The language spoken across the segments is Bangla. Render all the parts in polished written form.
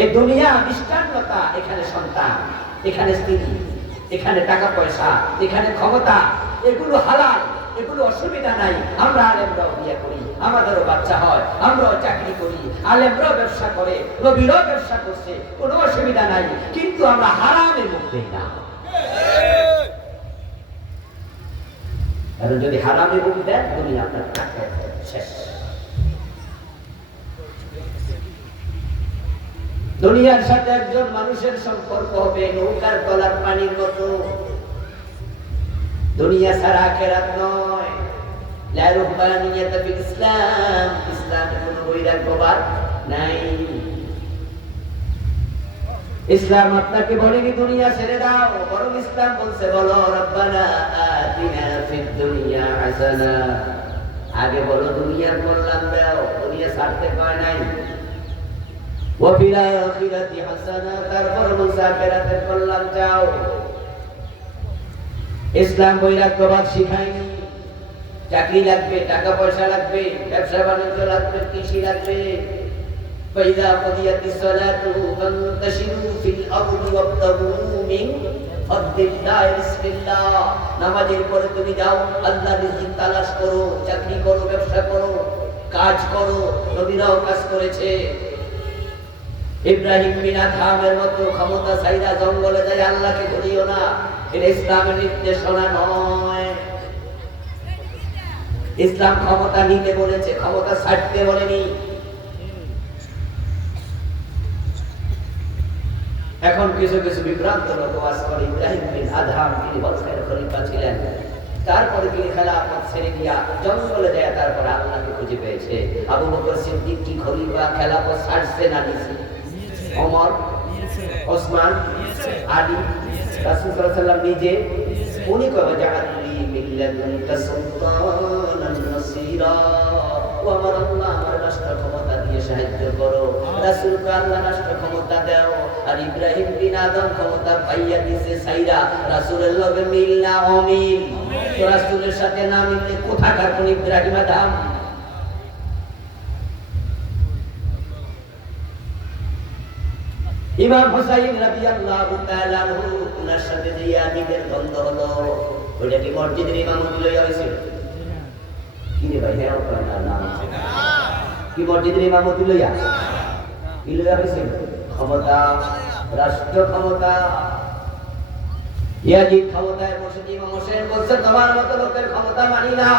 এই দুনিয়া দৃষ্টান্ততা, এখানে সন্তান, এখানে স্ত্রী, এখানে টাকা পয়সা, এখানে ক্ষমতা, এগুলো হালাল, এগুলো অসুবিধা নাই। আমরা আলেমরাও বিয়ে করি, আমাদেরও বাচ্চা হয়, আমরাও চাকরি করি, আলেমরাও ব্যবসা করে, নবীরাও ব্যবসা করছে, কোনো অসুবিধা নাই। কিন্তু আমরা হারামের মুখ দেই না। কারণ যদি হারামের মুখ দেন, দুনিয়া আপনার শেষ। দুনিয়ার সাথে একজন মানুষের সম্পর্ক হবে নৌকার তলার পানির মতো। দুনিয়া ছাড়া আখিরাত নয়। লা রুহবানিয়াত ফিল ইসলাম, ইসলামে কোনো বৈরাগ্যবাদ নাই। ইসলাম আপনাকে বলেনি দুনিয়া ছেড়ে দাও, বরং ইসলাম বলছে বলো রব্বানা আতিনা ফিদ দুনিয়া হাসানা। আগে বলো দুনিয়ার কল্যাণ দাও, দুনিয়া ছাড়তে পায় নাই। ওয়া ফিল আখিরাতি হাসানা, তারপর বলছে আখিরাতের কল্যাণ চাও। ইসলাম বৈরাগ্যবাদ শিখায়নি। চাকরি লাগবে, টাকা পয়সা লাগবে, ব্যবসা বাণিজ্য লাগবে, কৃষি লাগবে। فإذا قضيت الصلاة فانتشروا في الأرض وابتغوا من فضل الله بسم الله। নামাজের পরে তুমি যাও, আল্লাহর রিজিক তালাশ করো, চাকরি করো, ব্যবসা করো, কাজ করো। নবীরাও কাজ করেছে। ইব্রাহিম বিন আদহামের মতো ক্ষমতা চাইরা জঙ্গলে যায় আল্লাহকে ভুলিও না, এটা ইসলামের নির্দেশনা নয়। ইসলাম ক্ষমতা নিতে বলেছে, ক্ষমতা ছাড়তে বলেনি। এখন কিছু কিছু বিভ্রান্ত লোক ওয়াজ করে ইব্রাহিম বিন আদহাম তিনি বৎসরের খলিফা ছিলেন, তারপরে তিনি খেলাফত ছেড়ে দিয়া জঙ্গলে যায়, তারপরে আল্লাহকে খুঁজে পেয়েছে। আবু বকর সিদ্দিক কি খলিফা খেলাফত ছাড়ছে না নিছে? ওমর, ওসমান, আলী, রাসূল সাল্লাল্লাহু আলাইহি ওয়াসাল্লাম নিজে উনি কবে জাআলি মিল্লাতুকা সুলতানান নাসীরা, ও আমার আল্লাহ আমার রাষ্ট্র ক্ষমতা দিয়ে সাহায্য করো। রাসূলকে আল্লাহ রাষ্ট্র ক্ষমতা দাও। আর ইব্রাহিম বিন আদম ক্ষমতা পাইয়া দিছে সাইরা, রাসূলের লগে মিল না অমিল। তো রাসূলের সাথে না মিললে কোথাকার কোন ইব্রাহিম আদম? ইমাম হুসাইন রাদিয়াল্লাহু তাআলা আনহু ওনার সাথে যে ইয়াজিদের দ্বন্দ্ব হলো, ওইটা কি মসজিদের ইমামতি লইয়া হয়েছিল? কি রে ভাই, হ্যাঁ আপনার নাম কি মসজিদের ইমামতি লইয়া কি লইয়া হয়েছিল? ক্ষমতা, রাষ্ট্র ক্ষমতা। ইয়াজিদ ক্ষমতায় বসে ইমাম হোসেন বলছে তোমার মতো লোকের ক্ষমতা মানি না।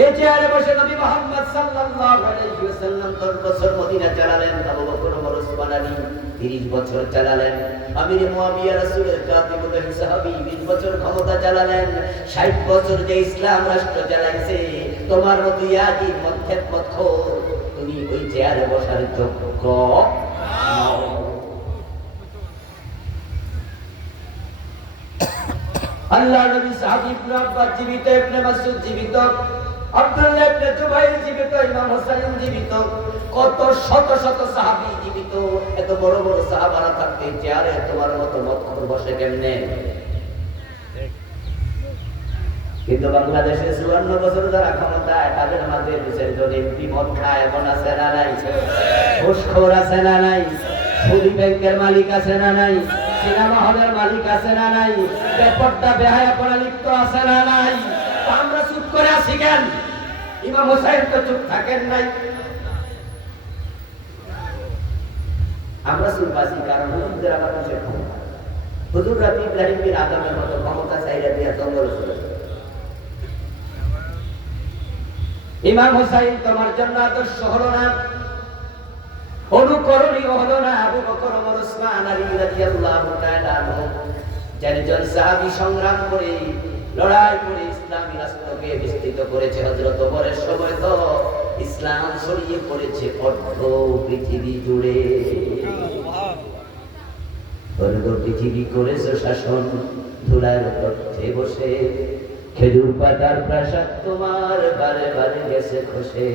এই চেয়ারে বসে নবী মুহাম্মদ সাল্লাল্লাহু আলাইহি ওয়াসাল্লাম 10 বছর মদিনা চালালেন, আবু বকর ওমর ওসমান আলী 30 বছর চালালেন, আমির মুয়াবিয়া রাসূলের কাতিবুল সাহাবী 20 বছর ক্ষমতা চালালেন। 60 বছর যে ইসলাম রাষ্ট্র চালাইছে, তোমার মতো ইয়াজিদ মতখোর, তুমি ওই চেয়ারে বসার যোগ্য নও। আল্লাহ নবী সাহাবী ইবনে আব্বাস জীবিত, ইবনে মাসউদ জীবিত, আব্দুল্লাহ ইবনে জুবাইর জীবিত, ইমাম হোসেন জীবিত, কত শত শত সাহাবী জীবিত। এত বড় বড় সাহাবারা থাকতে চেয়ারে তোমার মতো মতখোর বসে কেমনে? কিন্তু বাংলাদেশে 54 বছর যারা ক্ষমতায়, তাদের মাঝে 2 জন এমপি মদ খায়, এমন আছে না নাই? ঘুষখোর আছে না নাই? সুদী ব্যাংকের মালিক আছে না নাই? সিনেমা হলের মালিক আছে না নাই? বেপরদা বেহায়াপনা লিপ্ত আছে না নাই? আমরা চুপ করে আছি কেন? ইমাম হোসেন তো চুপ থাকেন নাই। আমরা চুপ আছি কারণ হুজুরদের আমাদের ক্ষমতা। হুজুররা ইব্রাহিম বিন আদমের মতো ক্ষমতা চাইরা দিয়া জঙ্গলে চলে যায়। ইমাম হোসেন তোমার জন্য আদর্শ হলো না, অনুকরণীয় হলো না। আবু বকর ওমর ওসমান আলী রাদিয়াল্লাহু তাআলা আনহু 4 জন সাহাবী সংগ্রাম করে, লড়াই করে ইসলামী রাষ্ট্রকে বিস্তৃত করেছে। হযরত ওমরের সময় তো ইসলাম ছড়িয়ে পড়েছে অর্ধ পৃথিবী জুড়ে। অর্ধ পৃথিবী করেছে শাসন, ধুলার তথ্যে বসে, খেজুর পাতার প্রাসাদ তোমার বারে বারে গেছে খসে।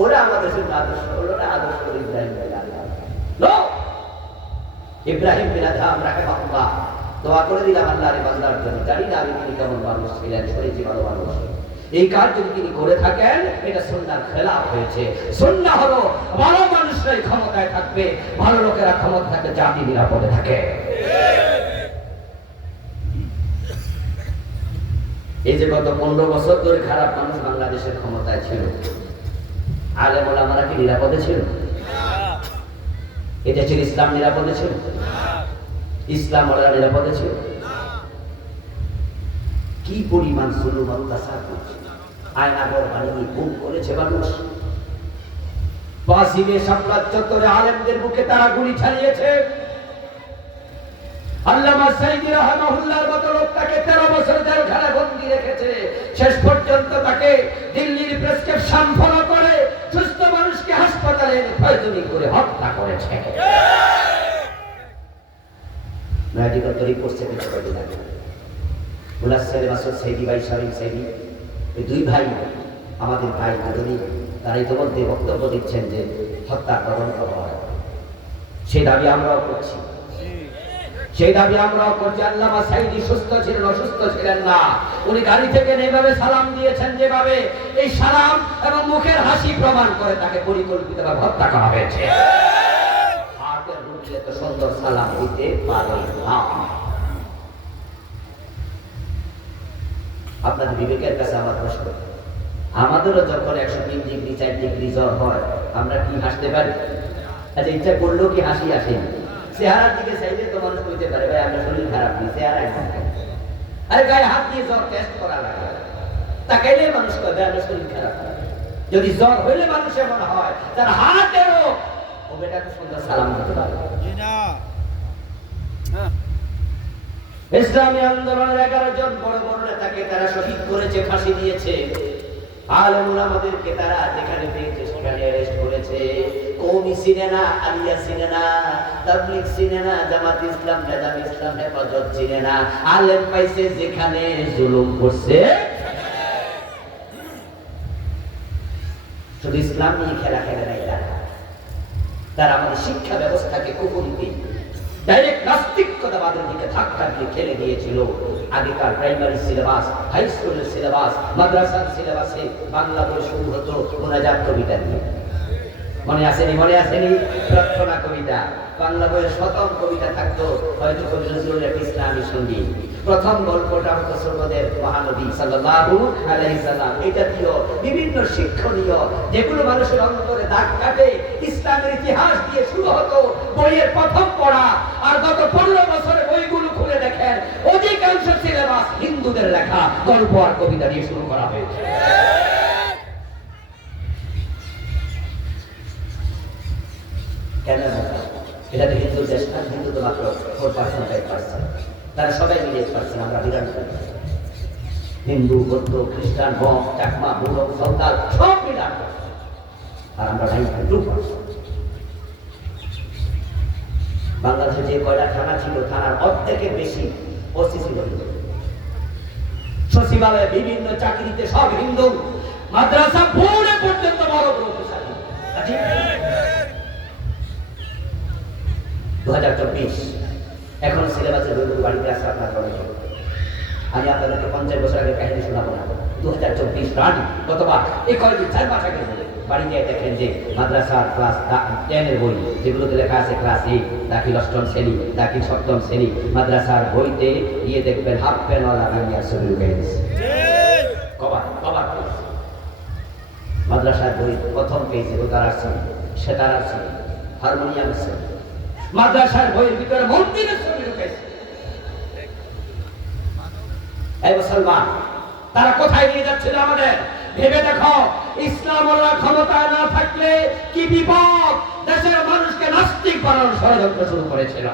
ওরা আমাদের জন্য আদর্শ, ওরা আদর্শ ইব্রাহিম বিন আদম। ইব্রাহিম বিন আদম রাহিমাহুল্লাহ দোয়া করে দিলাম আল্লাহর বান্দার জন্য। জানি না আমি তিনি কেমন মানুষ ছিলেন, শুনেছি ভালো মানুষ, এই কাজ যদি তিনি করে থাকেন এটা সুন্নাহর খেলাফ হয়েছে। সুন্নাহ হলো ভালো মানুষরাই ক্ষমতায় থাকবে, ভালো লোকেরা ক্ষমতা থাকবে, জাতি নিরাপদে থাকে। এই যে গত 15 বছর ধরে খারাপ মানুষ বাংলাদেশের ক্ষমতায় ছিল, আলেম ওলামারা কি নিরাপদে ছিল? এদেশের ইসলাম নিরাপদে ছিল? ইসলাম ওরা নিরাপদে ছিল? কি পরিমাণ জুলুম অত্যাচার করছে, আয়নাঘর বানিয়ে গুম করেছে মানুষ। ফাঁসিতে শাপলা চত্বরে আলেমদের বুকে তারা গুলি চালিয়েছে। আল্লামা সাইদি রাহমাহুল্লাহর মতো লোকটাকে 13 বছর জেলখানায় বন্দী রেখেছে। শেষ পর্যন্ত তাকে দিল্লির প্রেসক্রিপশন ফলো করে সুস্থ মানুষকে হাসপাতালে প্রয়োজনী করে হত্যা করেছে। মেডিকেল রিপোর্ট থেকে করে দিলাম মুলাস সাহেব মাসুদ সাইদি ভাই শামিম সাইদি, এই দুই ভাই আমাদের ভাই আদমি, তারা ইতিমধ্যে বক্তব্য দিচ্ছেন যে হত্যা তদন্ত হয়। সেই দাবি আমরাও করছি, সেই দাবি আমরাও করছি। আল্লামা সাইদি সুস্থ ছিলেন, অসুস্থ ছিলেন না। উনি গাড়ি থেকে এইভাবে সালাম দিয়েছেন, যেভাবে এই সালাম এবং মুখের হাসি প্রমাণ করে তাকে পরিকল্পিতভাবে হত্যা করা হয়েছে। হাতের রুখলে তো সুন্দর সালাম দিতে পারে না। আপনাদের বিবেকের কাছে আমার প্রশ্ন, আমাদেরও যখন 103 ডিগ্রি 4 ডিগ্রি জ্বর হয়, আমরা কি হাসতে পারি? আচ্ছা, ইচ্ছা করলেও কি হাসি আসে? চেহারার দিকে চাইলে তো মানুষ কইতে পারে ভাই আমরা শরীর খারাপ নেই, চেহারা একদম খারাপ। আরে গায়ে হাত দিয়ে জ্বর টেস্ট করা লাগে, তাকাইলে মানুষ কয় ভাই আমরা শরীর খারাপ। যদি জ্বর হইলে মানুষ এমন হয় তার হাতেরও ও বেটাকে সুন্দর সালাম দিতে পারে। ইসলামী আন্দোলনের 11 জন বড় বড় নেতাকে তারা শহীদ করেছে, ফাঁসি দিয়েছে। আলেম ওলামাদেরকে তারা যেখানে পেয়েছে সেখানে অ্যারেস্ট করেছে। কওমি চিনে না, আলিয়া চিনে না, তাবলীগ চিনে না, জামাত ইসলাম, নেজাম ইসলাম, হেফাজত চিনে না। আলেম পাইছে যেখানে জুলুম করছে। শুধু ইসলাম নিয়ে খেলা খেলে নাই তারা আমাদের শিক্ষা ব্যবস্থাকে কুফরিতে ডাইরেক্ট নাস্তিকতাবাদের দিকে ধাক্কা দিয়ে ঠেলে দিয়েছিল। আগেকার প্রাইমারি সিলেবাস, হাই স্কুলের সিলেবাস, মাদ্রাসার সিলেবাসে বাংলা বই শুরু হতো মোনাজাত কবিতা দিয়ে। মনে আসেনি? মনে আসেনি? প্রার্থনা কবিতা। বাংলা বইয়ের শতম কবিতা থাকতো হয়তো কবি নজরুলের ইসলামী সঙ্গীত। প্রথম গল্পটা হতো সর্বদের মহানবী সাল্লাল্লাহু আলাইহি সাল্লাম। এটা দিয়েও বিভিন্ন শিক্ষণীয় যেগুলো মানুষের অন্তরে দাগ কাটে, ইসলামের ইতিহাস দিয়ে শুরু হতো বইয়ের প্রথম পড়া। আর গত 15 বছরে বইগুলো খুলে দেখেন অধিকাংশ সিলেবাস হিন্দুদের লেখা গল্প আর কবিতা দিয়ে শুরু করা হয়েছে। কেন? এটা তো হিন্দু দেশ না, হিন্দু তো মাত্র 4% 5%, তারা সবাই মিলে 8%, আমরা বিরাট হিন্দু, বৌদ্ধ, খ্রিস্টান, বক, চাকমা, মুরগ, সাঁওতাল সব বিরাট, আর আমরা 92%। বাংলাদেশে যে কয়টা থানা ছিল, থানার অর্ধেকের বেশি ওসি ছিল হিন্দু। সচিবালয়ে বিভিন্ন চাকরিতে সব হিন্দু, মাদ্রাসা বোর্ডে পর্যন্ত বড় বড় অফিসার। 2024 এখন সিলেবাসের বইগুলো বাড়িতে আসে আপনার অনেকে। আমি আপনাদেরকে 50 বছর আগে কাহিনী শোনাবো না। 2024 রানি কতবার এই কয়েকদিন 4 মাস আগে বাড়ি গিয়ে দেখেন যে মাদ্রাসার ক্লাস 10 এর বই যেগুলোতে লেখা আছে ক্লাস 8, দাখিল 8ম শ্রেণী, দাখিল 7ম শ্রেণী, মাদ্রাসার বইতে গিয়ে দেখবেন হাফ প্যানওয়ালা বানিয়ার ছবি উঠে গেছে। কবার কবার মাদ্রাসার বই প্রথম পেয়েছে দোতার আছে, সেতার আছে, হারমোনিয়াম আছে। মাদ্রাসার বইয়ের ভিতরে মন্দিরের ছবি ঢুকেছে। এই মুসলমান, তারা কোথায় নিয়ে যাচ্ছিল আমাদের ভেবে দেখো। ইসলাম ওরা ক্ষমতায় না থাকলে কি বিপদ! দেশের মানুষকে নাস্তিক বানানোর ষড়যন্ত্র শুরু করেছিল।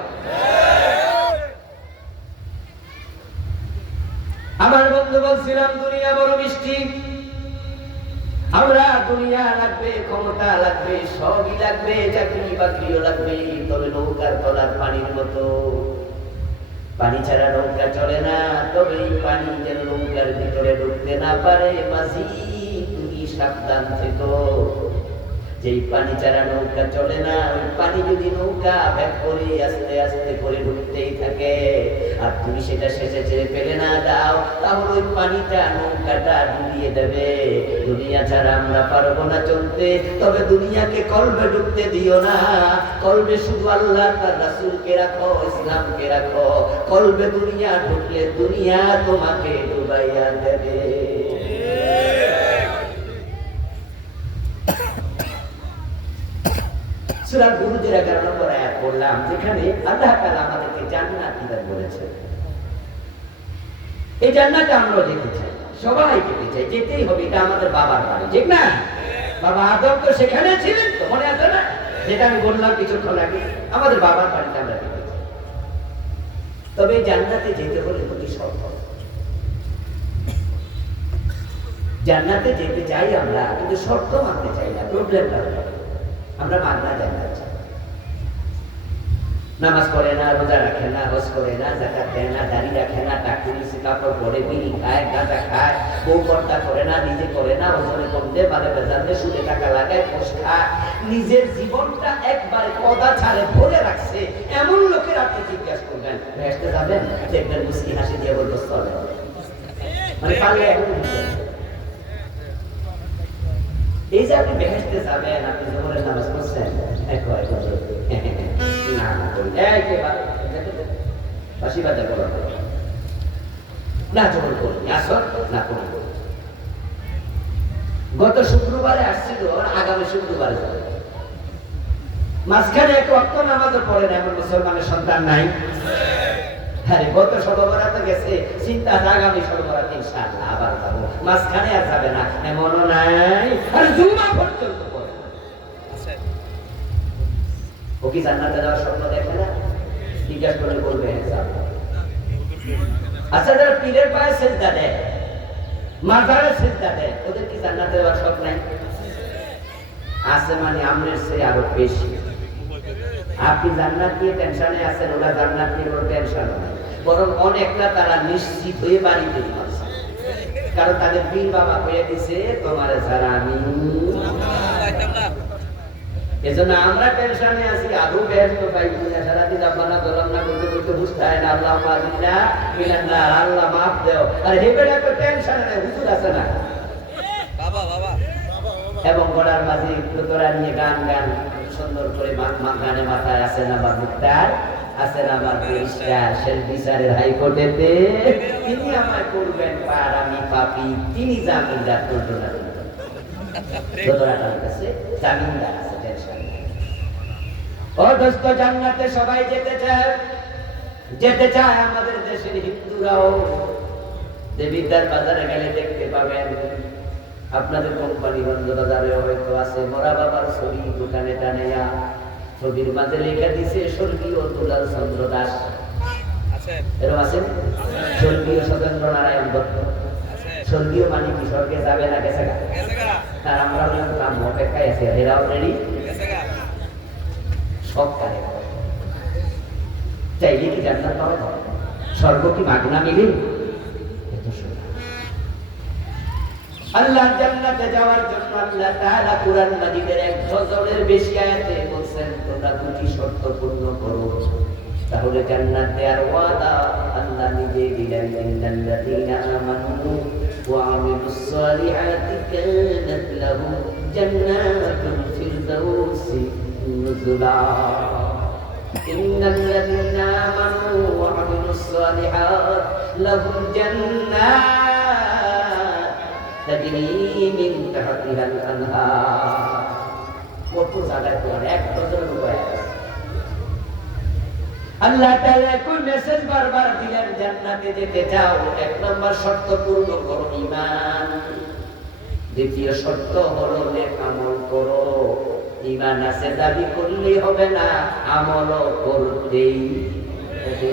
আমার বন্ধু বলছিলাম দুনিয়া বড় মিষ্টি, আমরা দুনিয়া লাগবে, ক্ষমতা লাগবে, সবই লাগবে, চাকরি বাকরিও লাগবে, তবে নৌকার তলার পানির মতো। পানি ছাড়া নৌকা চলে না, তবে এই পানি যেন নৌকার ভিতরে ঢুকতে না পারে। মাঝি তুমি সাবধান থেকো। যেই পানি ছাড়া নৌকা চলে না, ওই পানি যদি নৌকা ব্যাক করে আস্তে আস্তে করে ঢুকতেই থাকে, আর তুমি সেটা শেষে ছেড়ে ফেলে না দাও, তাহলে ওই পানিটা নৌকাটা ডুবিয়ে দেবে। দুনিয়া ছাড়া আমরা পারবো না চলতে, তবে দুনিয়াকে কলবে ঢুকতে দিও না। কলবে শুধু আল্লাহ তার রাসূলকে রাখো, ইসলামকে রাখো। কলবে দুনিয়া ঢুকলে দুনিয়া তোমাকে ডুবাইয়া দেবে। সূরা বুরুজের 11 নম্বর আয়াত পড়লাম, যেখানে আল্লাহ তাআলা আমাদেরকে জান্নাত দিতে বলেছেন। এই জান্নাতে আমরা যেতে চাই, সবাই যেতে চাই, যেতেই হবে। এটা আমাদের বাবার বাড়ি, ঠিক না? বাবা আদম তো সেখানে ছিলেন, তো মনে আছে না, যেটা আমি বললাম কিছুক্ষণ আগে, আমাদের বাবার বাড়িতে আমরা যেতে চাই। তবে এই জান্নাতে যেতে হলে দুটি শর্ত। জান্নাতে যেতে চাই আমরা, কিন্তু শর্ত মানতে চাই না। প্রবলেমটা হলো আমরা মাননা জান্নাত চাই, নামাজ পড়ে না, রোজা রাখে না, হজ করে না, যাকাত দেয় না, দাড়ি রাখে না, টাকুরি কাপড় পরে, বিড়ি খায়, গাঁজা খায়, বউ পর্দা করে না, নিজে করে না, ওজনে কমতে বাদে বেজানতে সুদে টাকা লাগায়, ঘুষ খায়, নিজের জীবনটা একবারে কদা ছাড়ে ভরে রাখছে। এমন লোকের আপনি জিজ্ঞাসা করবেন বেহেশতে যাবেন, দেখবেন মুস্কি হাসি দিয়ে বলবো চলে, মানে পারলে এখন এই যে আপনি বেহেশতে যাবেন, আপনি জোহরের নামাজ পড়ছেন, গত শুক্রবারে আসছিল, আগামী শুক্রবারে যাবে। মাঝখানে এক ওয়াক্ত নামাজও পড়ে না এমন মুসলমানের সন্তান নাই? আরে গত সর্বরাতে গেছে, চিন্তা আগামী সর্বরাতে ইনশাআল্লাহ আবার যাবো, মাঝখানে আর যাবে না এমনও নাই। আর জুমা পর্যন্ত পড়ে না। ও কি জান্নাতে যাওয়ার স্বপ্ন দেখে না? জিজ্ঞাসা করলে বলবে হ্যাঁ। আচ্ছা, যারা পীরের পায়ে সিজদা দেয়, মাজারে সিজদা দেয়, ওদের কি জান্নাতে যাওয়ার স্বপ্ন নাই? আছে, মানে আমনের চেয়ে আরো বেশি। আপনি জান্নাত নিয়ে টেনশনে আছেন, ওরা জান্নাত নিয়ে কোনো টেনশন নাই, বরং অনেকটা তারা নিশ্চিত হয়ে বাড়িতে আছে, কারণ তাদের পীর বাবা হয়ে দিছে তোমার ছাড়া আমি। এজন্য আমরা টেনশনে আছি, আদৌ বেহেশত পাই কিনা, সারাদিন আপনারা দোলনা করতে করতে বুঝতে হয় না, আল্লাহ মাদিনা মিনান্না, আল্লাহ মাফ দেও। আর হেবেটা তো টেনশনে নাই, হুজুর আছে না বাবা বাবা, এবং গড়ার মাঝে তোরা নিয়ে গান গান সুন্দর করে গানে মাথায় আছে না বা মুক্তার, আছে না আমার পরিষ্কার সেল বিচারের হাইকোর্টেতে, তিনি আমায় করবেন পার, আমি পাপি, তিনি জামিনদার করতো না, কাছে জামিনদার আছে, টেনশন নেই। ও দোস্ত, জান্নাতে সবাই যেতে চায়, যেতে চায় আমাদের দেশের হিন্দুরাও। দেবিদ্যার বাজারে গেলে দেখতে পাবেন, আপনাদের কোম্পানি বন্ধ বাজারে হয়তো আছে মরা বাবার ছবি দোকানে টানেয়া, ছবির মাঝে লেখা দিছে স্বর্গীয় দুলাল চন্দ্র দাস, এরকম আছেন, স্বর্গীয় সতেন্দ্র নারায়ণ দত্ত, স্বর্গীয় মানে কি স্বর্গে যাবে না গেছে গা, আর আমরা নাম অপেক্ষায় আছে, এরা অলরেডি সব কারে চাইলে কি জান্নাত পাওয়া যায়? স্বর্গ কি মাগনা মিলে? আল্লাহ জান্নাতে যাওয়ার জন্য আল্লাহ তাআলা কুরআন মাজিদের 100 এর বেশি আয়াতে বলেন তোমরা দুটি শর্ত পূর্ণ করো, তাহলে জান্নাত দেওয়ার ওয়াদা আল্লাহ নিজে দিলেন। ইন্নাল্লাযীনা আমানু ওয়া আমিলুস সালিহাতি কানাত লাহুম জান্নাতুল ফিরদাউসি নুজুলা। ইন্নাল্লাযীনা আমানু ওয়া আমিলুস সালিহাত লাহুম জান্নাত তাজরি মিন তাহতিহাল আনহার। কত জায়গায় তো এক ডজন রূপায় আল্লাহ তাআলা কোন মেসেজ বারবার দিলেন, জান্নাতে যেতে চাও, এক নম্বর শর্ত পূর্ণ করো ঈমান, দ্বিতীয় শর্ত হলো নেক আমল করো। ঈমান আছে দাবি করলে হবে না, আমলও করতেই হবে।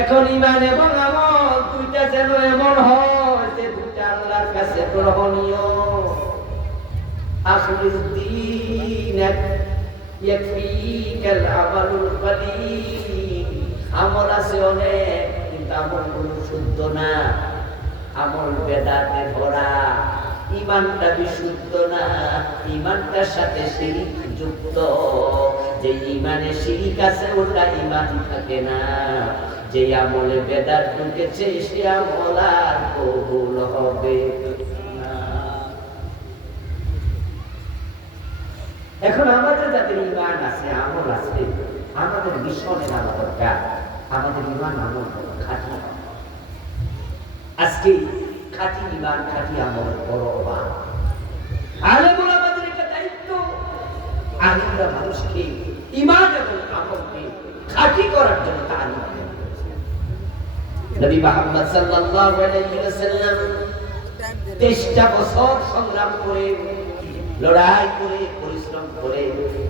এখন ঈমান এবং আমল দুইটা যেন এমন হয় যে দুইটা আল্লাহর কাছে গ্রহণীয়। আখলিস দীনাক ইয়াকফিকাল আমালুল কলিল। আমল আছে অনেক, কিন্তু আমলগুলো শুদ্ধ না, আমল বেদাতে ভরা। ইমানটা বিশুদ্ধ না, ইমানটার সাথে শিরিক যুক্ত। যে ইমানে শিরিক আছে ওটা ইমান থাকে না। যে আমলে বেদাত ঢুকেছে সে আমল আর কবুল হবে না। এখন আমাদের যাদের ইমান আছে, আমল আছে, আমাদের মিশনে নামা দরকার। আমাদের ইমান আমল খাঁটি। আজকে খাঁটি ইমান খাঁটি আমল বড় অভাব। আলেমুল আমাদের এটা দায়িত্ব। আলেমরা মানুষকে ইমান এবং আমলকে খাঁটি করার জন্য তালিম দেন। নবী মুহাম্মদ সাল্লাল্লাহু আলাইহি ওয়াসাল্লাম 23টা বছর সংগ্রাম করে, লড়াই করে, পরিশ্রম করে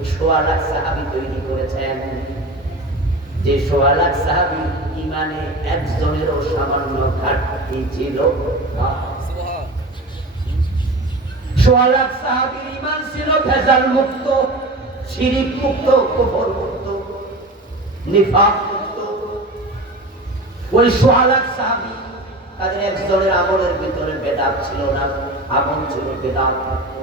1.5 লাখ সাহাবী তৈরি করেছেন। যে 1.5 লাখ সাহাবী ইমানে একজনেরও সামান্য ঘাটতি ছিল না। 1.5 লাখ সাহাবীর ঈমান ছিল ভেজাল মুক্ত, শিরিক মুক্ত, কুফর মুক্ত, নিফাক মুক্ত। ওই 1.5 লাখ সাহাবী তাদের একজনের আমলের ভিতরে বেদাত ছিল না, আমল ছিল বেদাত মুক্ত।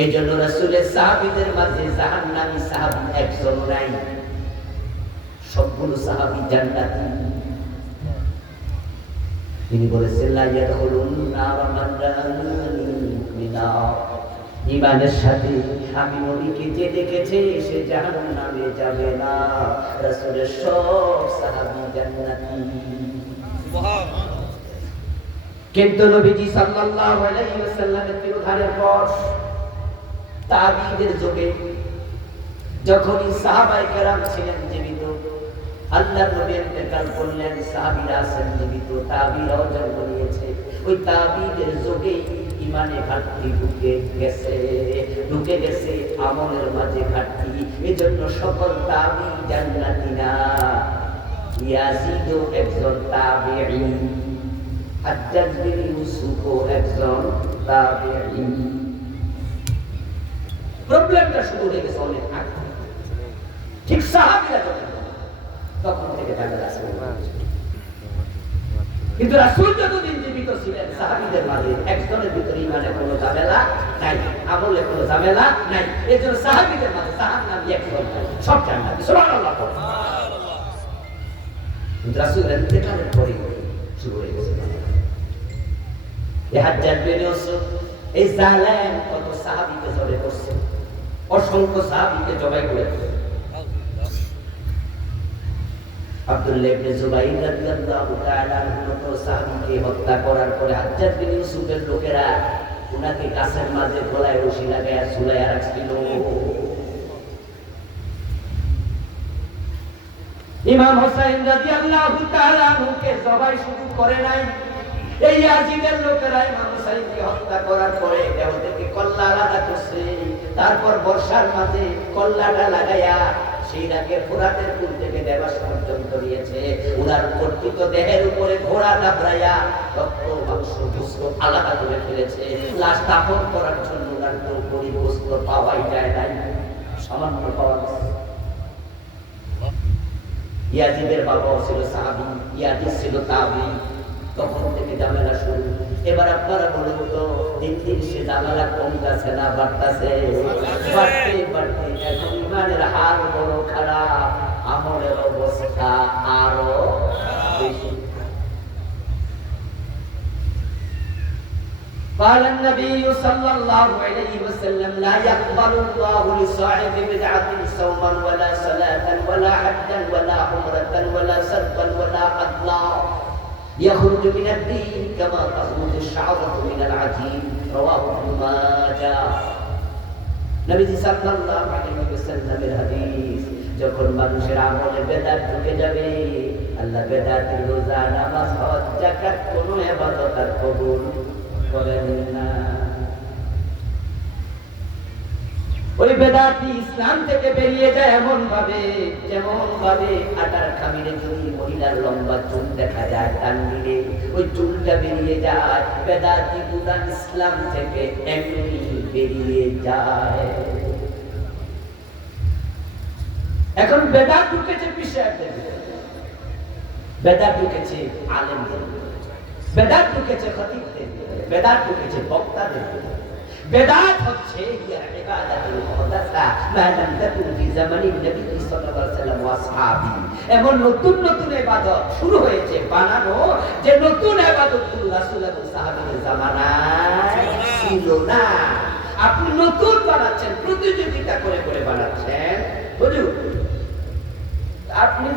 এই জন্য রাসূলের সাহাবীদের মাঝে জাহান্নামী সাহাবী একজন নাই, সবগুলো সাহাবী জান্নাতি। তিনি বলেছেন লা ইয়াদখুলুন নার মান রাআনি মুমিনা। ঈমানের সাথে আমি নবীকে যে দেখেছে সে জাহান্নামে যাবে না। রাসূলের সব সাহাবী জান্নাতি। সুবহানাল্লাহ। কিন্তু নবীজি সাল্লাল্লাহু আলাইহি ওয়াসাল্লামের তিরোধানের পর তাবিঈদের যুগে যখনই সাহাবায়ে কেরাম ছিলেন জীবিত, আল্লাহর নবী ইন্তেকাল করলেন, সাহাবীরা আছেন জীবিত, তাবিঈরাও জন্ম নিয়েছে। ওই তাবিঈদের যুগে ঈমানে ঘাটতি ঢুকে গেছে, আমলের মাঝে ঘাটতি। এজন্য সকল তাবিঈ জান্নাতি না। ইয়াজিদও একজন তাবিঈ, হাজ্জাজ বিন ইউসুফও একজন তাবিঈ। প্রবলেমটা শুরু হয়ে গেছে অনেক আগে, ঠিক সাহাবীরা তখন থেকে ঝামেলা শুরু হয়েছে। কিন্তু রাসূল যতদিন জীবিত ছিলেন সাহাবীদের মাঝে একজনের ভিতরে ঈমানে কোনো ঝামেলা নাই, আমলে কোনো ঝামেলা নাই। এজন্য সাহাবীদের মাঝে জাহান্নামী একজন নাই, সব জান্নাতি। সুবহানাল্লাহ। কিন্তু রাসূলের ইন্তেকালের পরে শুরু হয়ে গেছে এই হাজ্জাজ বিন ইউসুফ, এই জালেম কত সাহাবীকে জবাই করছে, অসংখ্য সাহাবীকে জবাই করেছে। আব্দুল্লাহ ইবনে জুবাইর রাদিয়াল্লাহু তাআলা আনহু সাহাবীকে হত্যা করার পরে হাজ্জাজ বিন ইউসুফের লোকেরা উনাকে গাছের মাঝে গলায় রশি লাগায়া ঝুলাইয়া রাখছিল। ইমাম হোসেন রাদিয়াল্লাহু তাআলা আনহুকে জবাই শুরু করে নাই। এই ইয়াজিদের লোকেরা ইমাম হোসেনকে হত্যা করার পরে দেহ থেকে কল্লা আলাদা করছে, তারপর বর্ষার মাঝে কল্লাটা লাগাইয়া সিরাকে ফোরাতের কুল থেকে দেবাস পর্যন্ত দিয়েছে। উনার কর্তৃত দেহের উপরে ঘোড়া দাবড়াইয়া রক্ত মাংস গোশত আলাদা করে ফেলেছে। লাশ দাফন করার জন্য উনার তো পরিবস্ত পাওয়াই যায় নাই, সামান্য পাওয়া গেছে। ইয়াজিদের বাবাও ছিল সাহাবী, ইয়াজিদ ছিল তাবী। তখন থেকে ঝামেলা শুরু। এবার আপনারা বলুন তো, দিন দিন সে ঝামেলা কমতেছে না বাড়তেছে? বাড়তে এখন ইমানের হাল বড় খারাপ, আমলের অবস্থা আরো বেশি। قال النبي صلى الله عليه وسلم لا يقبل الله لصاحب بدعة صوما ولا صلاة ولا حجا ولا عمرة ولا سربا ولا عدلا يخرج من الدين كما تخرج الشعرة من العجين رواه ابن ماجه। নবীজি সাল্লাল্লাহু আলাইহি ওয়াসাল্লামের হাদিস, যখন মানুষের আমলে বেদাত ঢুকে যাবে, আল্লাহ বেদাতের রোজা, নামাজ, হজ, যাকাত কোনো ইবাদত আর কবুল করেন না। ওই বেদাতি ইসলাম থেকে বেরিয়ে যায় এমন ভাবে, যেমন ভাবে আটার খামিরে যদি মহিলার লম্বা চুল দেখা যায়, টান দিলে ওই চুলটা বেরিয়ে যায়। বেদাতি গুলা ইসলাম থেকে এমনি বেরিয়ে যায়। এখন বেদাত ঢুকেছে পিশাচদের, বেদাত ঢুকেছে আলেমদের। বেদাত ঢুকেছে খতিবদের, বেদাত ঢুকেছে বক্তাদের। বেদাত হচ্ছে ইবাদাতুল মুহদাসা মা লাম তাকুন ফি জামানিন নবী সাল্লাল্লাহু আলাইহি ওয়াসাল্লাম ওয়া আসহাবি। এমন নতুন নতুন ইবাদত শুরু হয়েছে বানানো, যে নতুন ইবাদতগুলো রাসূল এবং সাহাবীদের জামানায় ছিল না। আপনি নতুন বানাচ্ছেন, প্রতিযোগিতা করে করে বানাচ্ছেন। হুজুর আপনি